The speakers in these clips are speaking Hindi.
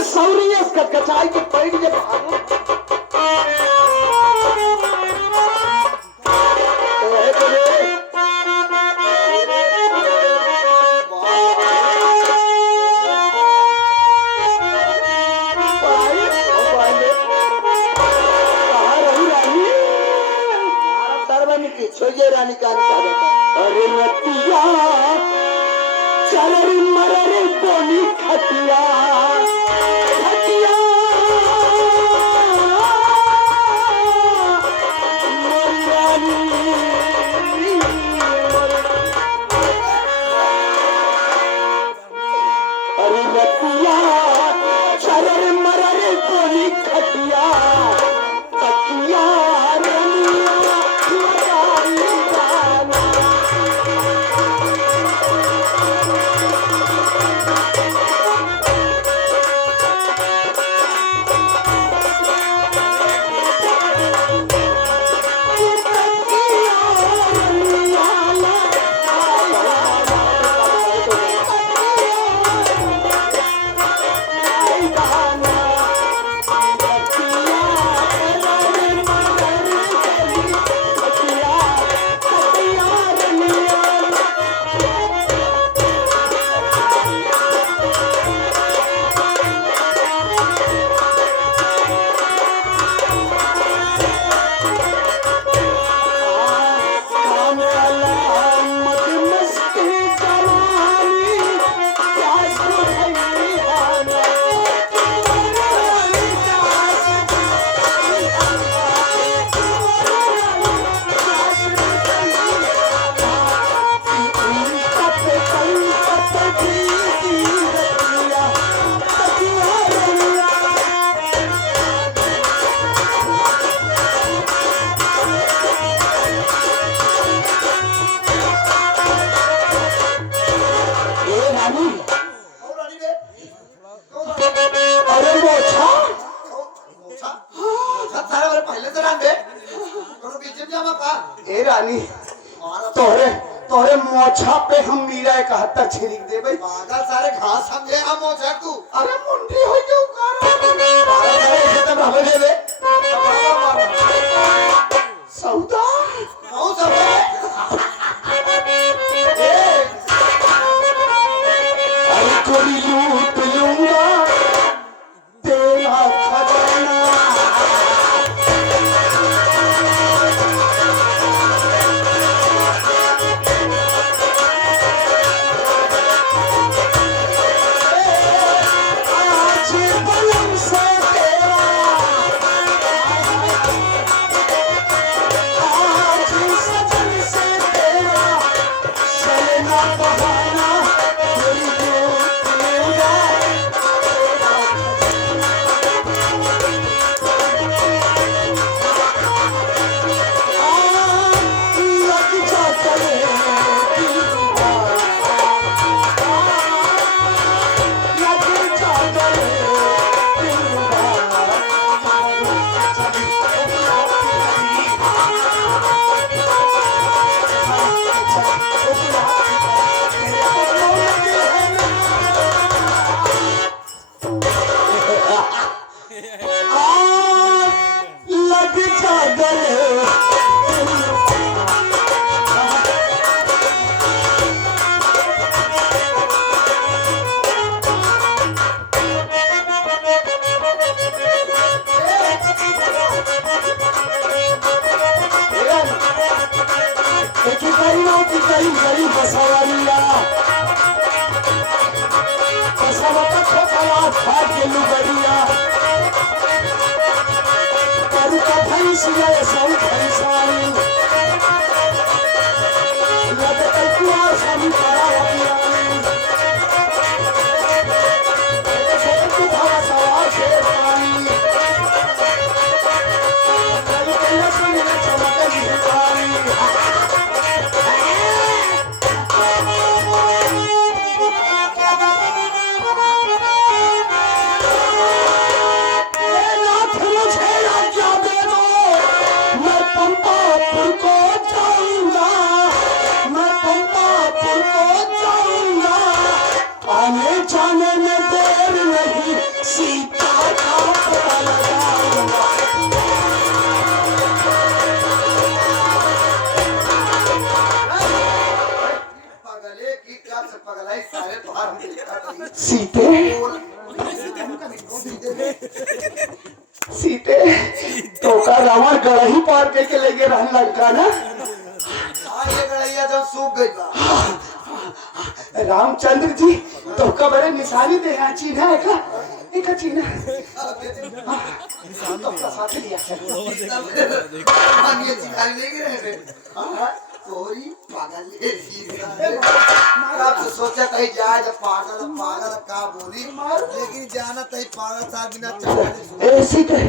के सौरिये कचाई के पैर जे भागो रानी का अरे रतिया चलरी मररी बोली खटिया खटिया अरे रतिया चलरी मररी बोली खटिया खटिया तोरे मोछा पे हम मीरा एक हत्ता छिड़क देबे पागल सारे घास समझे हम मोछा तू अरे मुंडी हो जाऊ कर भावे देबे सौदा कौन सब अरे कोई लूट लूंगा तेरा खजाना गरीब बसवालिया बसवा का खोखला फाड़ के लुगड़िया करू का भैंसिया सब भैंसानी लग कल्पुआ सभी पड़ा अभियानी छोटू भावा सवा शेर पानी करू कल्ला सुनी न चमक जिहानी पंपापुर को सीते तो का रावण गड़ही पार के ले गए रहन लंका ना। हाँ ये गड़ैया जब सूख गई बा। रामचंद्र जी तो का बड़े निशानी दे यहाँ चीन्हा है का एक चीन्हा तो का साथ लिया हम ये चिकारी ले गए हाँ तोरी पागल ले कब से सोचा कहीं जाए जब पागल पागल का बोली लेकिन जाना तई पागल सा बिना चल ए सीते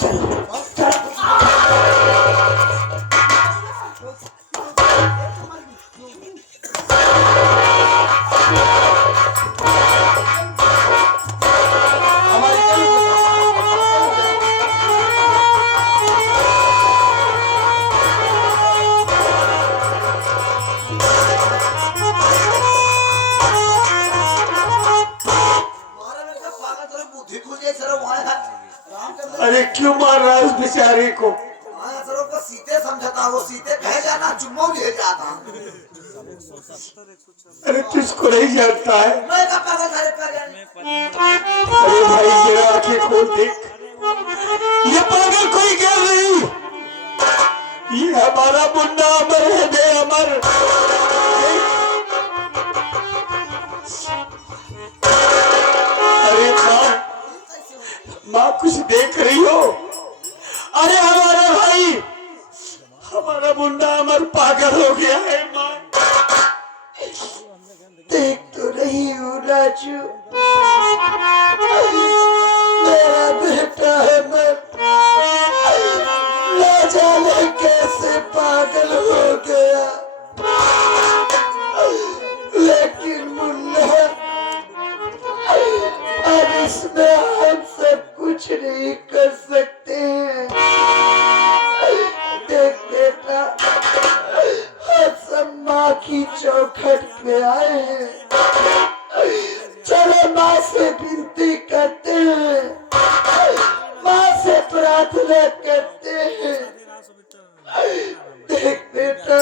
चल चल अरे क्यों मार रहा है उस बेचारे को। सीते समझता वो सीते कह जाना चुम्मा ले जाता। अरे तुझको नहीं जानता है। मैं का पागल घर पे गया। अरे भाई जरा आंखें खोल देख ये पागल कोई गैर नहीं ये हमारा मुन्ना अमर है दे अमर। अरे माँ माँ कुछ देख रही हो। अरे हमारा भाई हमारा मुन्ना अमर पागल हो गया है माँ। देख तो रही हूँ राजू मेरा बेटा है मैं ना जाने कैसे पागल हो गया लेकिन मुन्ना अब इसमें हम सब कुछ नहीं कर सकते हैं। देख बेटा हम सब माँ की चौखट पे आए हैं। चलो माँ से विनती करते हैं माँ से प्रार्थना करते हैं। देख बेटा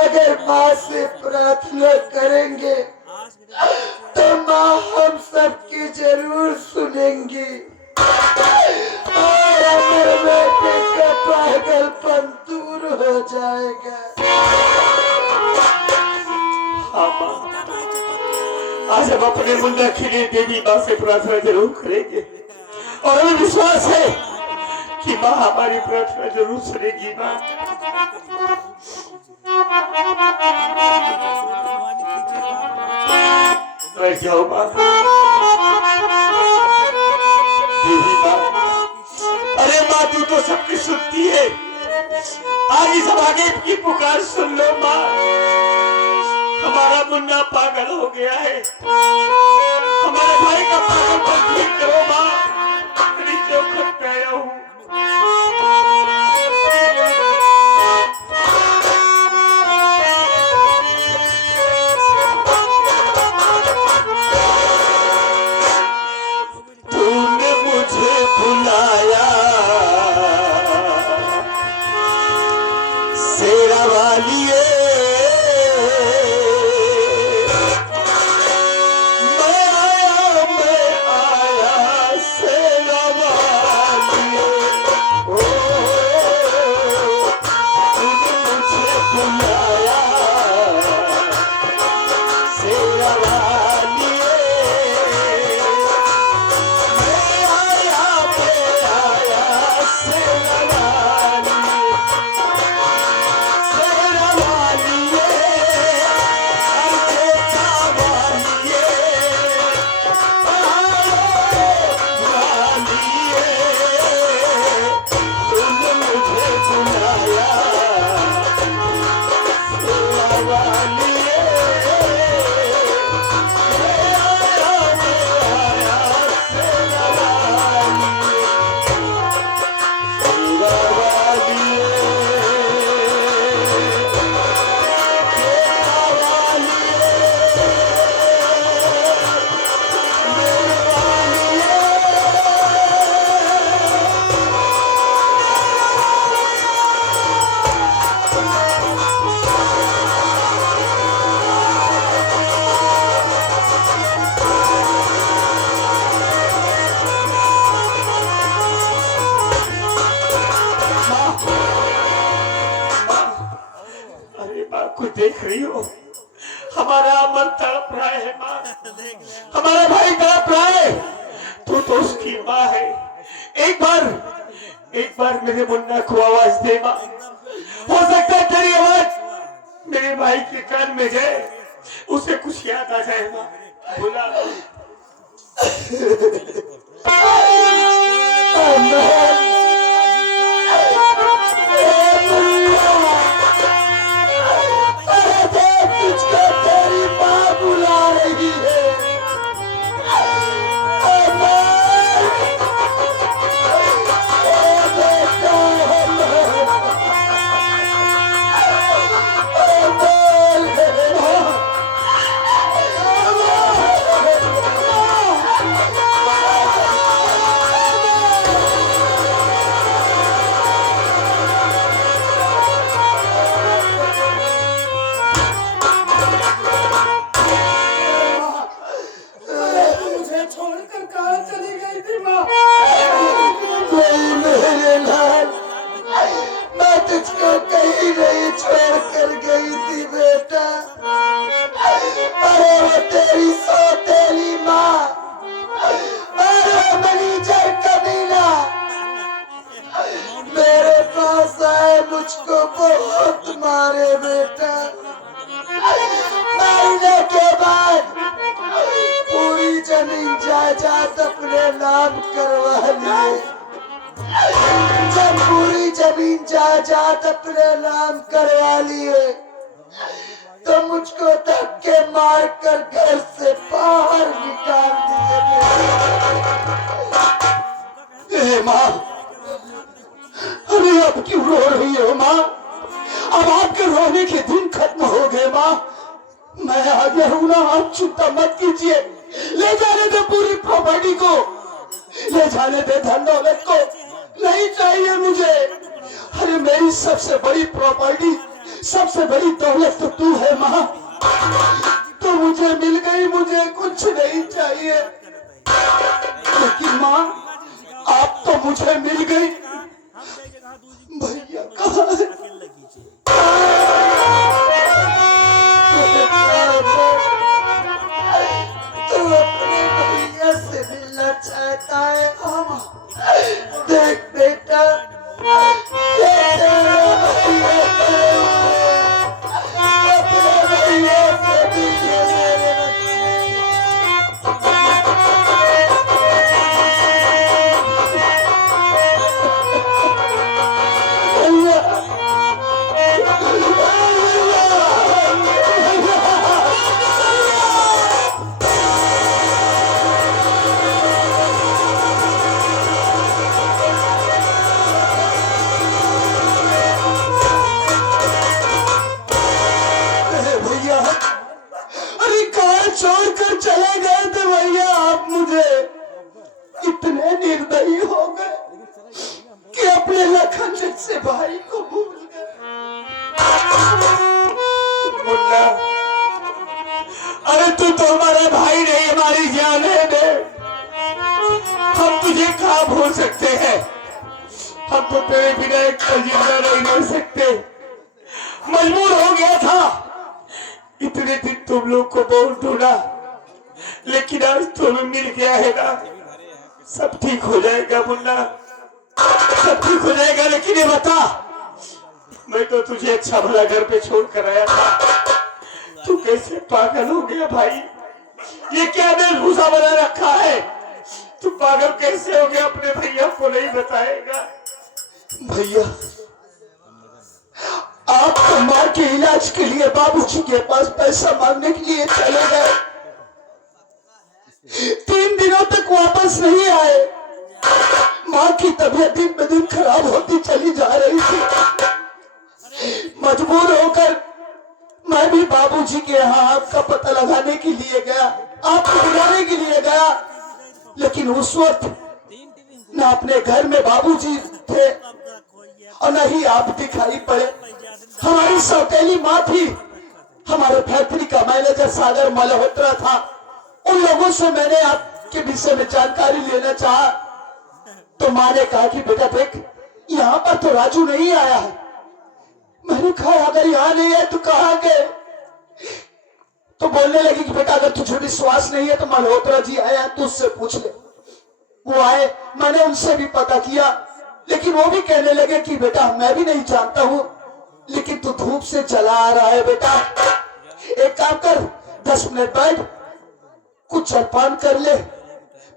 अगर माँ से प्रार्थना करेंगे तो माँ हम सबकी जरूर सुनेंगी और अमर बेटे का पागलपन दूर हो जाएगा। हाँ माँ आज हम अपने मुन्ना के लिए देवी माँ से प्रार्थना जरूर करेंगे और हमें विश्वास है कि माँ हमारी प्रार्थना जरूर सुनेगी। माँ बैठ जाओ माँ। देवी माँ अरे माँ तू तो सबकी सुनती है आगे सब आगे की पुकार सुन लो माँ। हमारा मुन्ना पागल हो गया है हमारे भाई का पागलपन ठीक करो माँ। तेरी चौखट पे आया हूँ। तूने मुझे बुलाया शेरा वालिए मैं आया माँ, हमारा भाई तड़प रहा है, तू तो उसकी माँ है। एक बार मेरे मुन्ना को आवाज दे माँ, हो सकता है तेरी आवाज मेरे भाई के कान में जाए, उसे कुछ याद आ जाए माँ, बुला। तुझको तेरी माँ बुला रही है। मुझको बहुत मारे बेटा, मरने के बाद पूरी जमीन जायदाद अपने नाम करवा लिए। जब पूरी जमीन जायदाद अपने नाम करवा लिए तो मुझको धक्के मार कर घर से बाहर निकाल दिए। माँ, अरे अब क्यों रो रही हो माँ? अब आपके रोने के दिन खत्म हो गए माँ। मैं आ गया हूँ ना, आप चिंता मत कीजिए। ले जाने दे पूरी प्रॉपर्टी को, ले जाने दे धन दौलत को, नहीं चाहिए मुझे। अरे मेरी सबसे बड़ी प्रॉपर्टी, सबसे बड़ी दौलत तो तू है माँ, तो मुझे मिल गई, मुझे कुछ नहीं चाहिए। लेकिन माँ, आप तो मुझे मिल गई, भैया कहाँ है? तू अपने भैया से मिलना चाहता है? देख बेटा, ये तेरा भैया अपने भैया से मिलने मेरे छोड़कर चले गए थे भैया आप मुझे। इतने निर्दयी हो गए कि अपने लखन जैसे भाई को भूल गए। मुन्ना, अरे तू तो हमारा भाई नहीं, हमारी जान है बे। हम तुझे कहाँ भूल सकते हैं? हम तो तेरे बिना एक पल जिंदा नहीं रह सकते। मजबूर हो गया था, इतने दिन तुम लोग को बहुत ढूंढा, लेकिन आज तुम्हें मिल गया है ना। सब ठीक हो जाएगा मुन्ना, सब ठीक हो जाएगा। लेकिन ये बता, मैं तो तुझे अच्छा भला घर पे छोड़ कर आया था, तू कैसे पागल हो गया भाई? ये क्या वेशभूषा बना रखा है? तू पागल कैसे हो गया? अपने भैया को नहीं बताएगा? भैया, आप तो माँ के इलाज के लिए बाबूजी के पास पैसा मांगने के लिए चले गए, 3 दिनों तक वापस नहीं आए। माँ की तबीयत दिन ब दिन खराब होती चली जा रही थी। मजबूर होकर मैं भी बाबूजी के यहाँ आपका पता लगाने के लिए गया, आपको बुलाने के लिए गया, लेकिन उस वक्त न अपने घर में बाबूजी थे और न ही आप दिखाई पड़े। हमारी सौतेली माँ थी, हमारे फैक्ट्री का मैनेजर सागर मल्होत्रा था। उन लोगों से मैंने आपके विषय में जानकारी लेना चाहा, तो माँ ने कहा कि बेटा देख, यहाँ पर तो राजू नहीं आया है। मैंने कहा अगर यहाँ नहीं है तो कहाँ गए? तो बोलने लगी कि बेटा अगर तुझे विश्वास नहीं है तो मल्होत्रा जी आए हैं, तू उससे पूछ ले। वो आए, मैंने उनसे भी पता किया, लेकिन वो भी कहने लगे कि बेटा मैं भी नहीं जानता हूं, लेकिन तू धूप से चला आ रहा है बेटा, एक काम कर 10 मिनट बैठ, कुछ जलपान कर ले,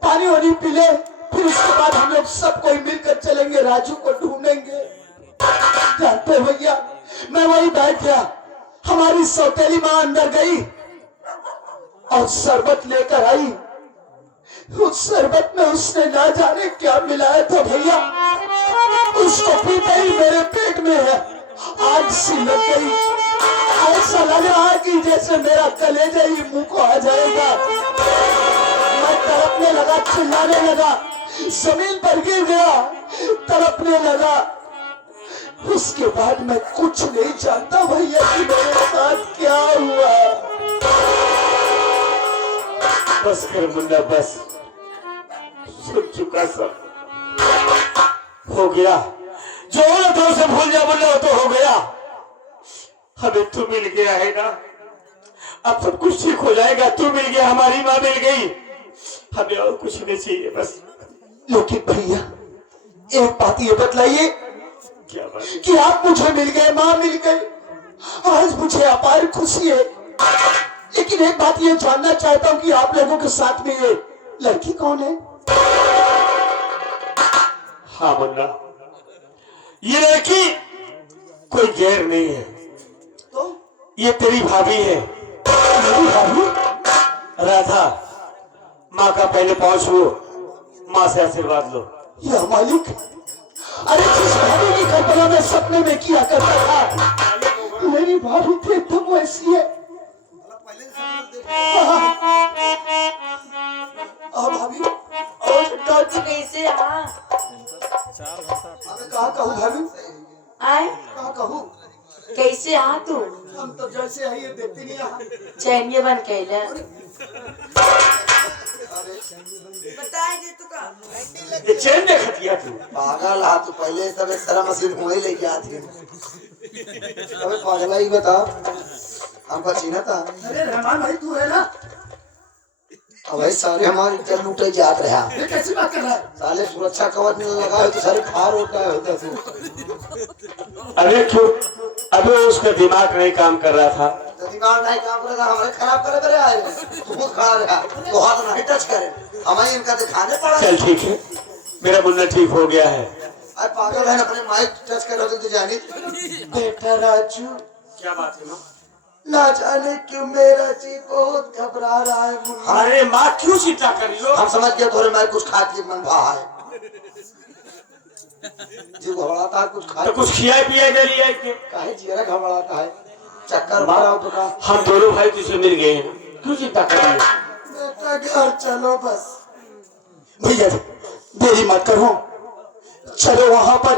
पानी वानी पी ले, फिर उसके बाद हम लोग सब कोई मिलकर चलेंगे, राजू को ढूंढेंगे। जानते हो भैया, मैं वही बैठ गया, हमारी सौतेली माँ अंदर गई और शरबत लेकर आई। उस शरबत में उसने ना जाने क्या मिलाया था भैया, उसको पीते ही मेरे पेट में है आग सी लग गई। ऐसा लग रहा है कि जैसे मेरा कलेजा ही मुंह को आ जाएगा। मैं तड़पने लगा, चिल्लाने लगा, जमीन पर गिर गया, तड़पने लगा। उसके बाद मैं कुछ नहीं जानता भैया कि मेरे साथ क्या हुआ। बस कर मुन्ना, बस सुन चुका सब, हो गया, जो होना था उसे भूल जा मुन्ना, तो हो गया। हमें तू मिल गया है ना, अब सब कुछ ठीक हो जाएगा। तू मिल गया, हमारी माँ मिल गई, हमें और कुछ नहीं चाहिए बस। लेकिन भैया एक बात ये बतलाइए, क्या बात कि आप मुझे मिल गए, माँ मिल गई, आज मुझे अपार खुशी है। लेकिन एक बात ये जानना चाहता हूँ कि आप लोगों के साथ में ये लड़की कौन है? हाँ मुन्ना, ये लड़की कोई गैर नहीं है, तो ये तेरी भाभी है। मेरी भाभी? राधा, माँ का पहले पहुंच लो, माँ से आशीर्वाद लो। या मालिक, अरे जिस भाभी की कल्पना में सपने में किया करता था, मेरी भाभी थी, तुम वैसी है। भाभी तो तू कैसे आ? कहा कहूँ भाभी, आए कहा कहूँ, कैसे आ तू? हम तो जैसे है ये देखते नहीं यहाँ। चैनिया बन कैला ये चैन देखा दिया तू पागल हा, तू पहले सब एक्सरा मशीन वही लेके आती है। अबे पागल ही बता, हमको छीना था। अरे रहमान भाई तू है ना? अब भाई सारे हमारी इज्जत लूटे जात रहा। ये कैसी बात कर रहा है? साले सुरक्षा कवच नहीं लगा है तो सारे फार होता है होता तू। अरे क्यों? अबे उसका दिमाग नहीं काम कर रहा था। तो दिमाग नहीं काम कर रहा था, हमारे खराब करे मेरे आए। तू खुद खड़ा रहा, तो हाथ नहीं टच करे, हमें इनका दिखाने पड़ा। चल ठीक है, मेरा मुन्ना ठीक हो गया है। अरे पागल है, अपने माइक टच कर रहे तो जानी। बेटा राजू, क्या बात है माँ? ना जाने क्यों मेरा जी बहुत घबरा रहा है मुन्ना। अरे माँ क्यों चिंता कर रही हो? हम समझ गए थोड़े मैं कुछ खा के मन भा है जी, घबराता है कुछ खा तो कुछ खिया पिया दे लिया क्यों? काहे जीरा घबराता है, चक्कर मारा तो का। हम दोनों भाई तुझे मिल गए हैं, क्यों चिंता कर रही हो? बेटा घर चलो बस। भैया देरी मत करो, चलो वहां पर,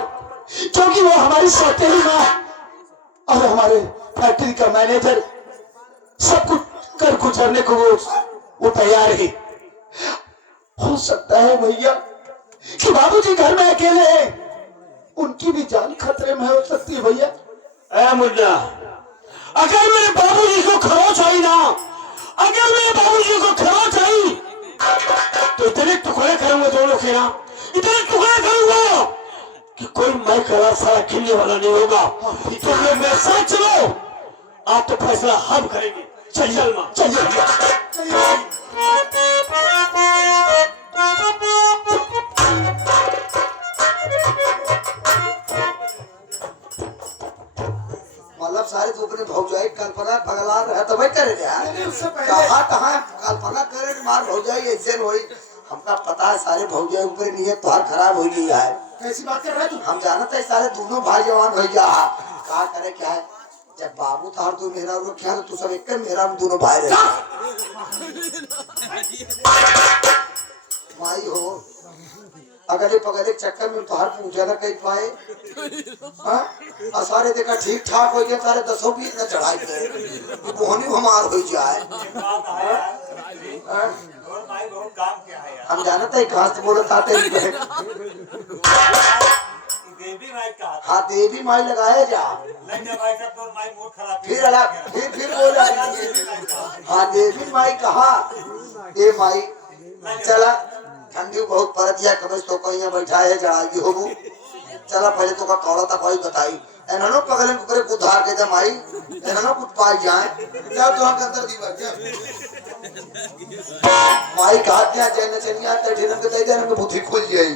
क्योंकि वो हमारी सौतेली माँ और हमारे फैक्ट्री का मैनेजर सब कुछ कर गुजरने को वो तैयार है। हो सकता है भैया कि बाबूजी घर में अकेले हैं, उनकी भी जान खतरे में हो सकती है भैया। ऐ मुन्ना, अगर मेरे बाबूजी को खरोच आई ना, अगर मेरे बाबूजी को खरोच आई तो इतने टुकड़े करूंगा दोनों के ना, इतने टुकड़े करूंगा कि कोई मैं करा सारा खिलने वाला नहीं होगा। तो लोग मेरे साथ चलो, आप तो फैसला हम करेंगे। चल चल माँ, चलिए। मतलब सारे तो अपने भौजाई कल्पना पगला रहा तो भाई करे कहा कहा कल्पना करे मार भौजाई ऐसे होई। हमका पता है सारे भौजाई ऊपर नहीं है, तुहार खराब हो गई है। कैसी बात कर रहा है तू? हम जानते हैं सारे दोनों भाई जवान भैया कहा करे क्या है। जब बाबू तार तू मेरा रोक तो तू सब एक मेरा दोनों भाई रहे माई हो। अगले पगले चक्कर में तुहार पूजा न कह पाए, सारे देखा ठीक ठाक हो गया, सारे 10-20 न चढ़ाई गए बोहनी हमार हो जाए। हम जानते हैं कहाँ से बोलत आते हाँ देवी माई लगाया जा फिर अलग फिर बोला हाँ देवी माई कहा ए माई चला ठंडी बहुत परत या कमज तो कहीं बैठा है जड़ागी होबू चला पहले तो का कौड़ा था कोई बताई एननो पगले कुकरे को धार के जमाई एननो कुछ पाई जाए क्या तो हम अंदर दी बच्चा माई कहा क्या जैन चनिया ते ठिनम के तई देन में बुद्धि खुल जाई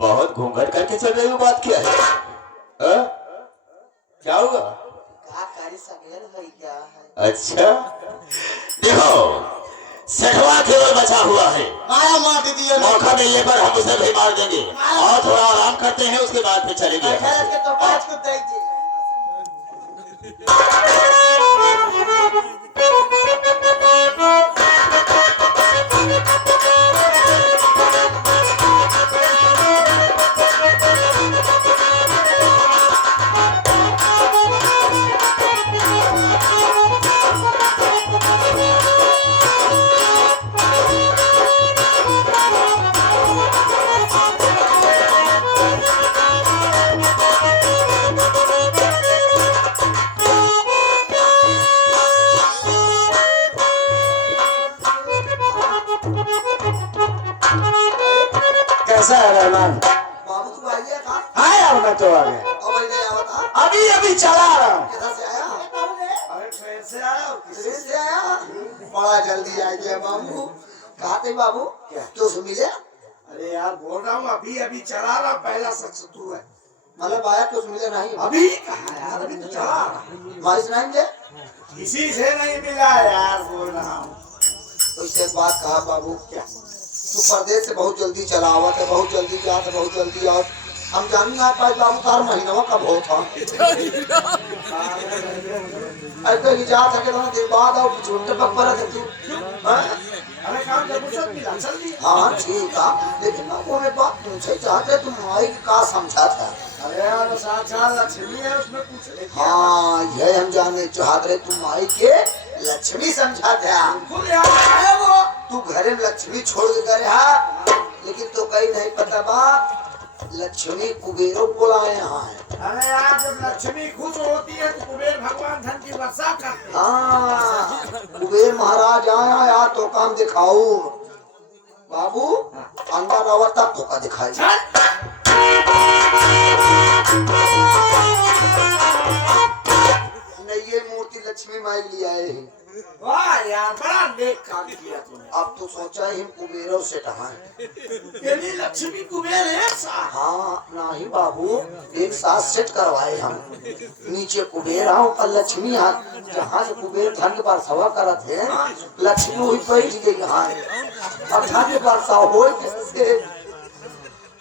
बहुत घूंघट करके चल रही हो, बात क्या है? हाँ? क्या होगा? का कारी सगेर है क्या है अच्छा देखो सेठवा केवल बचा हुआ है, माया मार दीजिए मौका मिलने पर हम उसे भी मार देंगे और थोड़ा आराम करते हैं, उसके बाद फिर चलेंगे। खैर के तो पांच को देख दी कैसा है रहमान? बाबू तू आइए कहां आया हूं मैं तो आ गया, अब नहीं आवता अभी अभी चला आ रहा हूँ। किधर से आया अरे ट्रेन से आया किसी से आया बड़ा जल्दी आ गया बाबू कहाँ थे बाबू तो से मिले अरे यार बोल रहा हूँ अभी अभी चला रहा पहला शख्स तू है। मतलब आया तो मिले नहीं अभी कहा यार अभी तो चला रहा मारी से नहीं मिले किसी से नहीं मिला यार बोल रहा हूँ। तो इससे एक बात कहा बाबू क्या तू परदेश से बहुत जल्दी चला हुआ था बहुत जल्दी जा था बहुत जल्दी और हम जान ना पाए बाबू तार महीनों कब हो था ऐसे ही जा सके तो देर बाद और छोटे पकड़ थे तू हाँ? अरे काम जब सब मिला चल दी। हाँ ठीक है लेकिन बाबू मैं बात पूछे चाहते तुम माई का समझा था अरे यार साक्षात लक्ष्मी है उसमें कुछ नहीं। हाँ ये हम जानने चाहते रहे तुम माई के लक्ष्मी समझा था खुद यार आया वो तू घरे में लक्ष्मी छोड़ के करे हा लेकिन तो कहीं नहीं पता बा लक्ष्मी कुबेरों बुलाए यहाँ है अरे यार जब लक्ष्मी खुश होती है तो कुबेर भगवान धन की वर्षा करते हैं। हाँ कुबेर महाराज आया यार तो काम दिखाओ बाबू अंदर रवा तब तो का दिखाई नहीं ये मूर्ति लक्ष्मी माई ले आए हैं वाह यार बड़ा नेक काम किया तूने। अब तो सोचा ही हम कुबेरों से कहा ये भी लक्ष्मी कुबेर है साहब। हाँ नहीं बाबू एक साथ सेट करवाए हम नीचे कुबेर आओ और लक्ष्मी हाथ जहाँ से कुबेर धन पर सवा करत है लक्ष्मी हुई बैठ गई यहाँ और धन पर सवा हो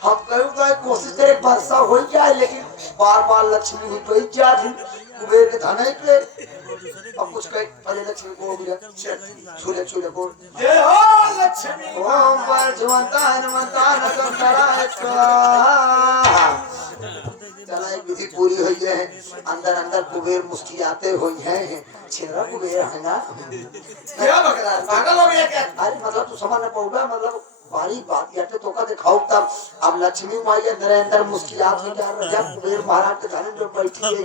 हम कहीं कोशिश करे वर्षा हो जाए लेकिन बार बार लक्ष्मी हुई बैठ जाती कुबेर के धन पे अब कुछ कहीं पहले लक्ष्मी को हो गया छूले छूले को जय हो लक्ष्मी ओम परजुवंता हनुमंता नकंतराय चला एक विधि पूरी हुई है अंदर अंदर कुबेर मुस्कुराते हुए हैं छिरा कुबेर है ना क्या बक रहा है पागल हो गया क्या। अरे मतलब तू समझ न पाऊंगा मतलब बारी बात याते तो का दिखाओ तब अब लक्ष्मी माई अंदर अंदर मुस्कुरात में क्या रहा कुबेर महाराज के धन जो बैठी है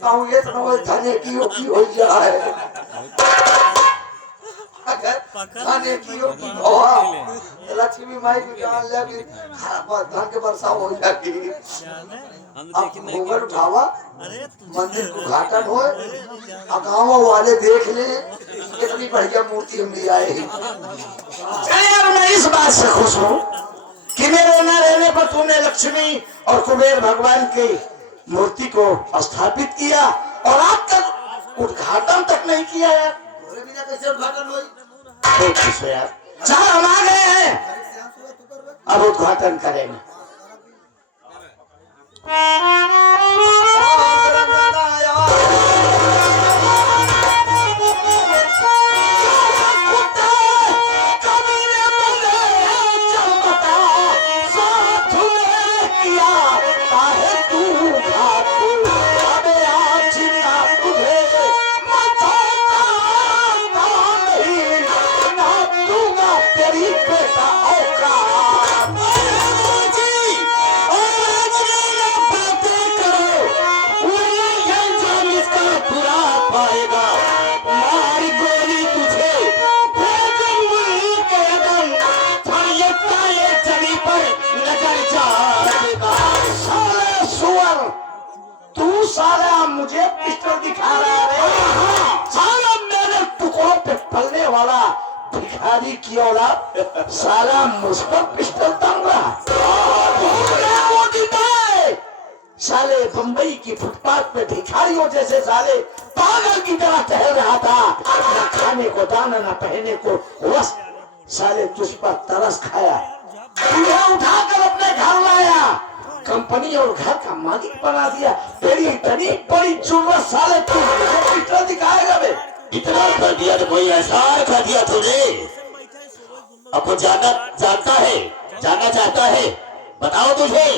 कहूँ ये तो धने की हो जाए अगर खाने की लक्ष्मी माई की जान लगी धन के वर्षा हो जाएगी अब घूंघट उठावा मंदिर को उद्घाटन हो गाँव वाले देख ले कितनी बढ़िया मूर्ति हम ले आए चल यार मैं इस बात से खुश हूँ कि मेरे न रहने पर तूने लक्ष्मी और कुबेर भगवान की मूर्ति को स्थापित किया और आज तक उद्घाटन तक नहीं किया यार। बिना कैसे उद्घाटन हुई बहुत खुश हो यार। चल हम आ गए हैं अब उद्घाटन करेंगे। मुझे पिस्टल दिखा रहा है। साला मेरे टुकड़ों पे पलने वाला भिखारी की औलाद साला मुझ पर पिस्टल तांग रहा। वो दिन है साले बंबई की फुटपाथ पे भिखारियों जैसे साले पागल की तरह टहल रहा था, न खाने को दाना न पहनने को वस्त्र। साले तुझ पर तरस खाया, तुझे उठाकर अपने घर लाया, कंपनी और घर का मालिक बना दिया। तेरी इतनी बड़ी जरूरत साले तू मुझे पिस्टल दिखाएगा बे? इतना कर दिया तो कोई एहसान कर दिया तूने। अब कुछ जानता है, जानना चाहता है, बताओ तुझे।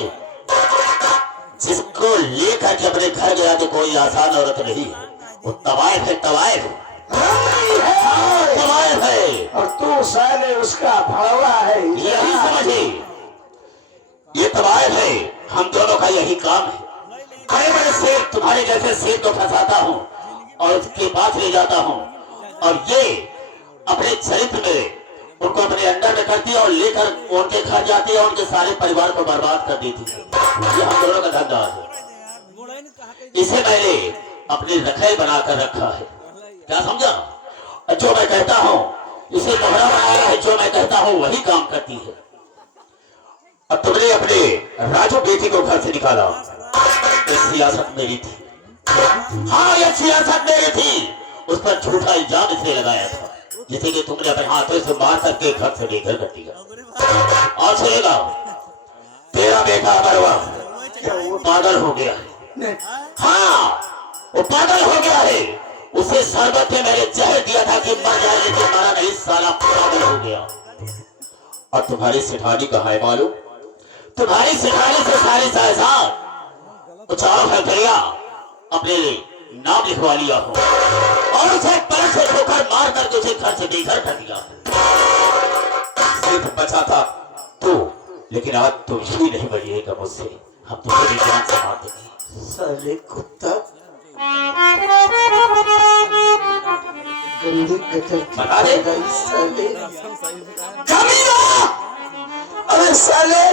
जिसको लेकर के अपने घर गया तो कोई आसान औरत नहीं, वो तवायफ है, तवायफ है। और तू साले उसका भड़वा है। यही समझे, ये तवायफ है। हम दोनों का यही काम है। बड़े बड़े शेर, तुम्हारे जैसे शेर को फंसाता हूँ और उसके पास ले जाता हूँ, और ये अपने चरित्र में उनको अपने अंडर में करती है और लेकर उनके घर जाती है और उनके सारे परिवार को बर्बाद कर देती है। ये हम दोनों का धंधा है। इसे मैंने अपनी रखैल बनाकर रखा है, क्या समझा? जो मैं कहता हूँ इसे दोहरा बनाया है, जो मैं कहता हूँ वही काम करती है। अब तुमने अपने राजू बेटी को घर से निकाला, ये सियासत मेरी थी। हाँ, ये सियासत मेरी थी। उस पर झूठा इल्जाम इसलिए लगाया था जिसे कि तुमने अपने हाथों से मार करके घर से लेकर कर दिया। और सुनेगा, तेरा बेटा अमरवा पागल हो गया है। हाँ, वो पागल हो गया है। उसे शरबत में मैंने जहर दिया था कि मर जाए, लेकिन मरा नहीं, साला पागल हो गया। और तुम्हारी सिठानी कहाँ है मालूम? तुम्हारी सिठानी से सारे साहब उचाव है भैया, अपने नाम लिखवा लिया हो और उसे पैर से ठोकर मार कर उसे घर से बेघर कर दिया। सिर्फ बचा था तू, लेकिन आज तुम ही नहीं बचिएगा मुझसे। हम तुम्हें भी जान से मार देंगे। साले कुत्ता, गंदे गटर की बता दे। साले कमीना। अरे साले,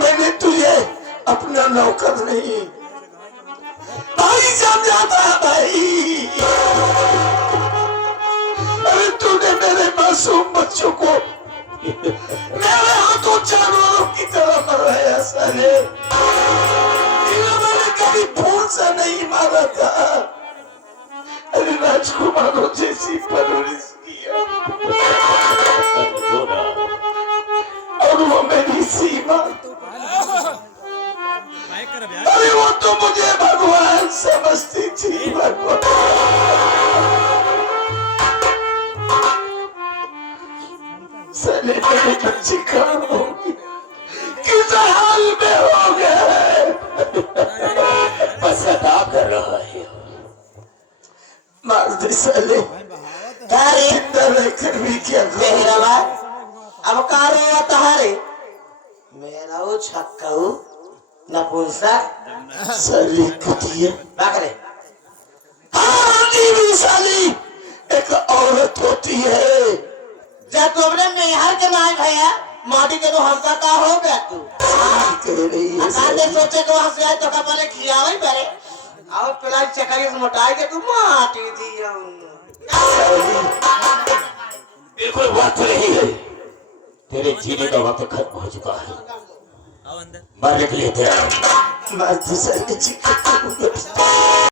मैंने तुझे अपना नौकर नहीं भाई समझाता है भाई। अरे तूने मेरे मासूम बच्चों को मेरे हाथों जानवरों की तरह मरवाया साले। मैंने कभी फूल से नहीं मारा था। अरे राजकुमारों जैसी परवरिश किया और वो मेरी सीमा। अरे वो तो मुझे भगवान समझती थी। भगवान साले मेरे बच्चे कहाँ होंगे, किस हाल में हो गए? पश्चाताप कर रहा है। मार दे साले, जिंदा रहकर भी क्या मेहरबा अब का रो तहारे मेरा वो छक्काऊ नपुंसक साली कुतिया। बाकरे हाँ भी साली एक औरत होती है। जब तुमने मेहर के नाम भैया माटी के तो हमका का हो गया तू कह रही है अकाले सोचे को हंस जाए तो का पहले खियावे पड़े और पिला चकरी से मोटाई के तू माटी दिया बिल्कुल वक्त नहीं है, तेरे जीने का वक्त खत्म हो चुका है। मरने के लिए तैयार। मार दे साले।